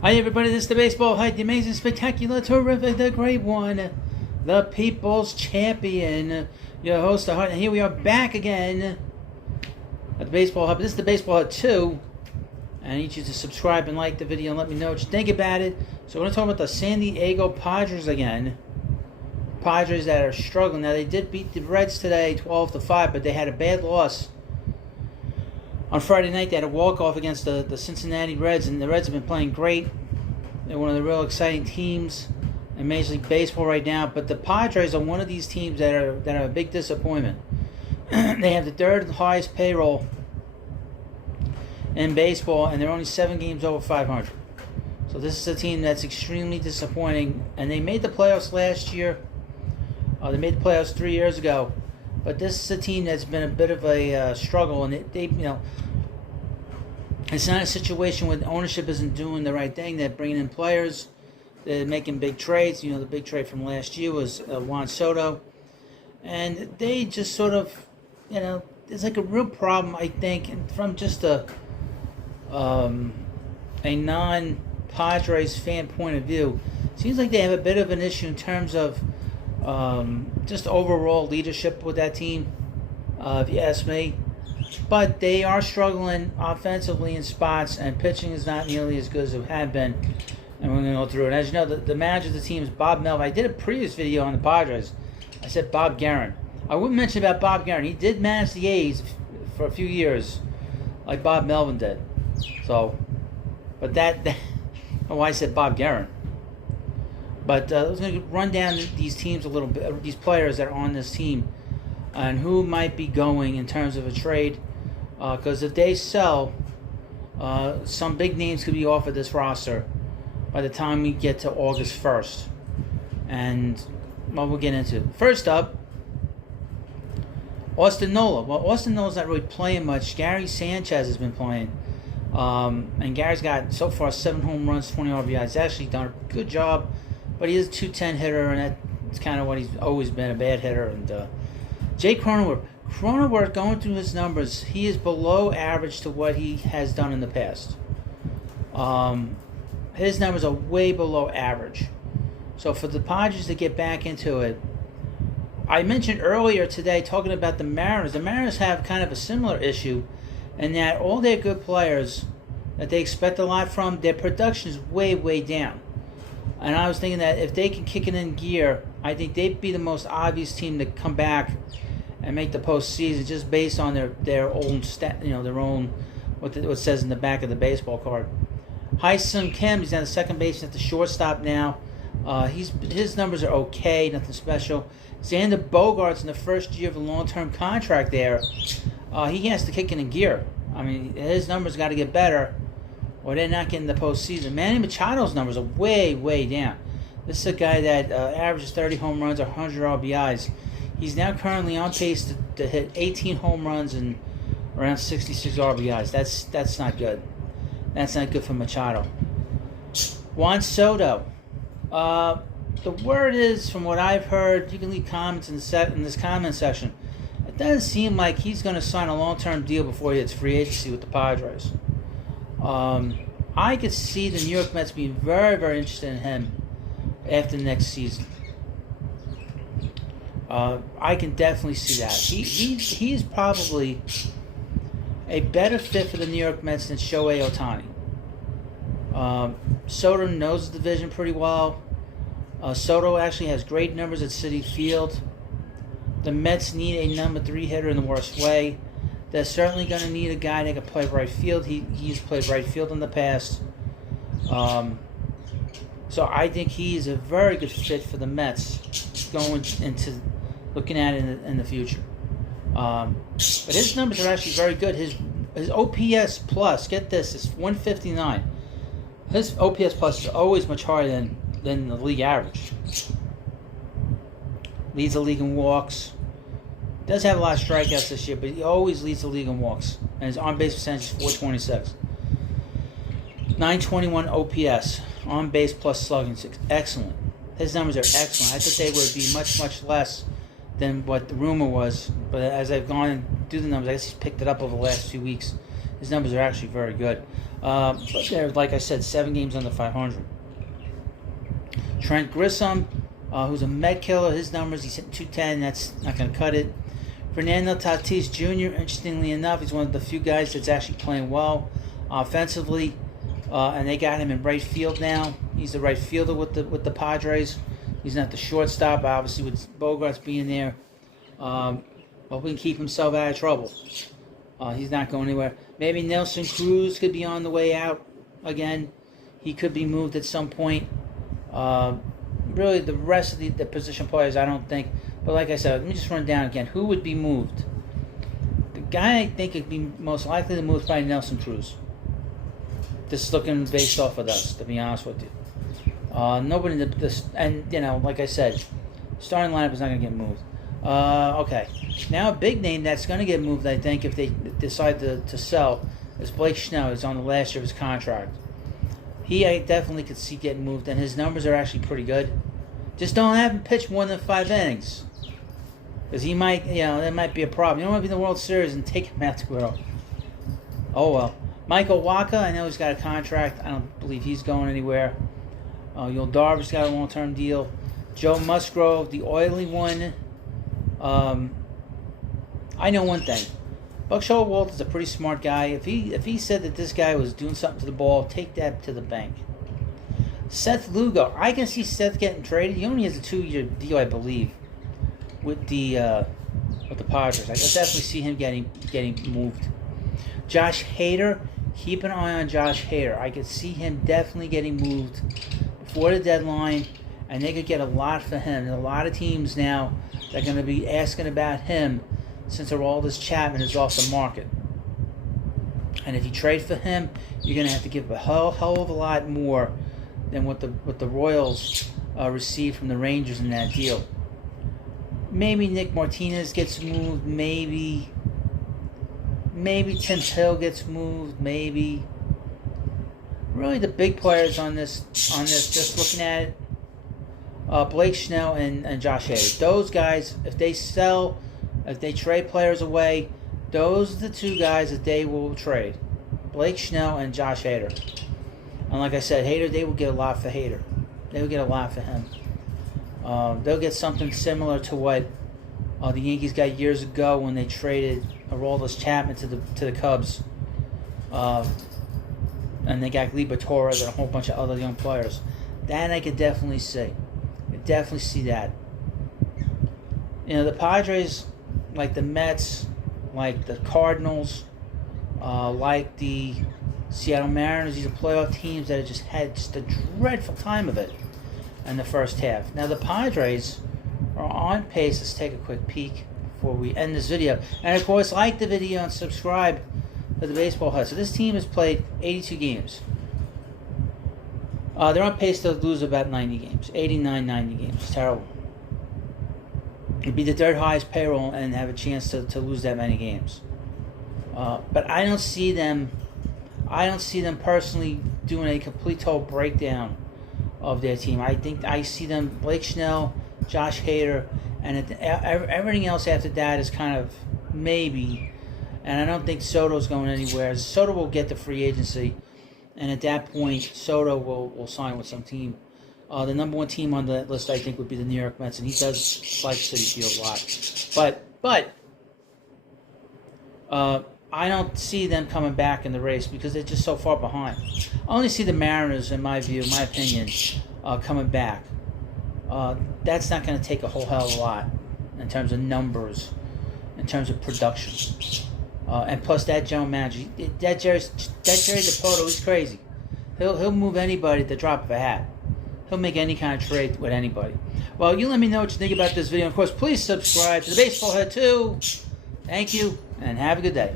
Hi everybody, this is the Baseball Hype, the amazing, spectacular, terrific, the great one, the People's Champion, your host, the Heart, and here we are back again at the Baseball Hub. This is the Baseball Hub 2, and I need you to subscribe and like the video and let me know what you think about it. So we're going to talk about the San Diego Padres again. Padres that are struggling. Now they did beat the Reds today 12-5, but they had a bad loss. On Friday night, they had a walk-off against the Cincinnati Reds, and the Reds have been playing great. They're one of the real exciting teams in Major League Baseball right now. But the Padres are one of these teams that are a big disappointment. They have the third highest payroll in baseball, and they're only 7 games over 500. So this is a team that's extremely disappointing. And they made the playoffs last year. They made the playoffs 3 years ago. But this is a team that's been a bit of a struggle, and it's not a situation where the ownership isn't doing the right thing. They're bringing in players, they're making big trades. The big trade from last year was Juan Soto, and they just sort of, it's like a real problem, I think, from just a non-Padres fan point of view. It seems like they have a bit of an issue in terms of just overall leadership with that team, if you ask me. But they are struggling offensively in spots, and pitching is not nearly as good as it had been. And we're going to go through it. As you know, the manager of the team is Bob Melvin. I did a previous video on the Padres. I said Bob Guerin. I wouldn't mention about Bob Guerin. He did manage the A's for a few years, like Bob Melvin did. So, but that's why I said Bob Guerin. But I was going to run down these teams a little bit, these players that are on this team, and who might be going in terms of a trade. Because if they sell, some big names could be off of this roster by the time we get to August 1st. And we'll get into it. First up, Austin Nola. Well, Austin Nola's not really playing much. Gary Sanchez has been playing. And Gary's got, so far, 7 home runs, 20 RBIs. He's actually done a good job. But he is a .210 hitter, and that's kind of what he's always been, a bad hitter. And Jay Cronenworth, going through his numbers, he is below average to what he has done in the past. His numbers are way below average. So for the Padres to get back into it, I mentioned earlier today, talking about the Mariners have kind of a similar issue in that all their good players that they expect a lot from, their production is way, way down. And I was thinking that if they can kick it in gear, I think they'd be the most obvious team to come back and make the postseason, just based on their own stat, their own what says in the back of the baseball card. Hyun-Sung Kim, he's on the second base at the shortstop now. His numbers are okay, nothing special. Xander Bogaerts in the first year of a long-term contract there. He has to kick it in gear. I mean, his numbers got to get better, or they're not getting the postseason. Manny Machado's numbers are way, way down. This is a guy that averages 30 home runs, 100 RBIs. He's now currently on pace to hit 18 home runs and around 66 RBIs. That's not good. That's not good for Machado. Juan Soto. The word is, from what I've heard, you can leave comments in this comment section. It doesn't seem like he's going to sign a long-term deal before he hits free agency with the Padres. I could see the New York Mets being very, very interested in him after next season. I can definitely see that. He is probably a better fit for the New York Mets than Shohei Ohtani. Soto knows the division pretty well. Soto actually has great numbers at Citi Field. The Mets need a number 3 hitter in the worst way. They're certainly going to need a guy that can play right field. He's played right field in the past. So I think he is a very good fit for the Mets going into looking at it in the future. But his numbers are actually very good. His OPS plus, get this, is 159. His OPS plus is always much higher than the league average. Leads the league in walks. Does have a lot of strikeouts this year, but he always leads the league in walks. And his on-base percentage is 426. 921 OPS. On-base plus slugging. Excellent. His numbers are excellent. I thought they would be much, much less than what the rumor was. But as I've gone through the numbers, I guess he's picked it up over the last few weeks. His numbers are actually very good. But they're, like I said, 7 games under 500. Trent Grissom, who's a med killer, his numbers, he's hitting 210. That's not going to cut it. Fernando Tatis Jr., interestingly enough, he's one of the few guys that's actually playing well offensively. And they got him in right field now. He's the right fielder with the Padres. He's not the shortstop, obviously, with Bogarts being there. But we can keep himself out of trouble. He's not going anywhere. Maybe Nelson Cruz could be on the way out again. He could be moved at some point. Really, the rest of the position players, I don't think. But like I said, let me just run down again. Who would be moved? The guy I think would be most likely to move is probably Nelson Cruz. Just looking based off of this, to be honest with you. Nobody, and like I said, starting lineup is not going to get moved. Okay. Now a big name that's going to get moved, I think, if they decide to sell, is Blake Snell. He's on the last year of his contract. I definitely could see getting moved, and his numbers are actually pretty good. Just don't have him pitch more than 5 innings. Because he might, that might be a problem. You don't want to be in the World Series and take him out to it. Oh, well. Michael Wacha, I know he's got a contract. I don't believe he's going anywhere. Yul Darvish's got a long-term deal. Joe Musgrove, the oily one. I know one thing. Buck Showalter's a pretty smart guy. If he said that this guy was doing something to the ball, take that to the bank. Seth Lugo, I can see Seth getting traded. He only has a 2-year deal, I believe, with the Padres. I can definitely see him getting moved. Josh Hader, keep an eye on Josh Hader. I could see him definitely getting moved before the deadline, and they could get a lot for him. There's a lot of teams now that are going to be asking about him since Aroldis Chapman is off the market. And if you trade for him, you're going to have to give a hell of a lot more than what the Royals received from the Rangers in that deal. Maybe Nick Martinez gets moved. Maybe Tim Hill gets moved. Maybe. Really, the big players on this, just looking at it, Blake Snell and Josh Hader. Those guys, if they sell, if they trade players away, those are the 2 guys that they will trade. Blake Snell and Josh Hader. And like I said, Hader, they will get a lot for Hader. They will get a lot for him. They'll get something similar to what the Yankees got years ago when they traded Aroldis Chapman to the Cubs. And they got Gleyber Torres and a whole bunch of other young players. That I could definitely see. I could definitely see that. The Padres, like the Mets, like the Cardinals, like the Seattle Mariners, these are playoff teams that have just had just a dreadful time of it in the first half. Now the Padres are on pace. Let's take a quick peek before we end this video. And of course, like the video and subscribe to the Baseball Hut. So this team has played 82 games. They're on pace to lose about 90 games. 89, 90 games. It's terrible. It'd be the 3rd highest payroll and have a chance to lose that many games. But I don't see them personally doing a complete total breakdown of their team. I see them, Blake Snell, Josh Hader, and everything else after that is kind of maybe. And I don't think Soto's going anywhere. Soto will get the free agency, and at that point, Soto will sign with some team. The number 1 team on the list, I think, would be the New York Mets, and he does like City Field a lot. But I don't see them coming back in the race because they're just so far behind. I only see the Mariners, in my view, my opinion, coming back. That's not going to take a whole hell of a lot in terms of numbers, in terms of production. And plus that general manager, that Jerry Dipoto, he's crazy. He'll move anybody at the drop of a hat. He'll make any kind of trade with anybody. Well, you let me know what you think about this video. Of course, please subscribe to the Baseball Hut too. Thank you, and have a good day.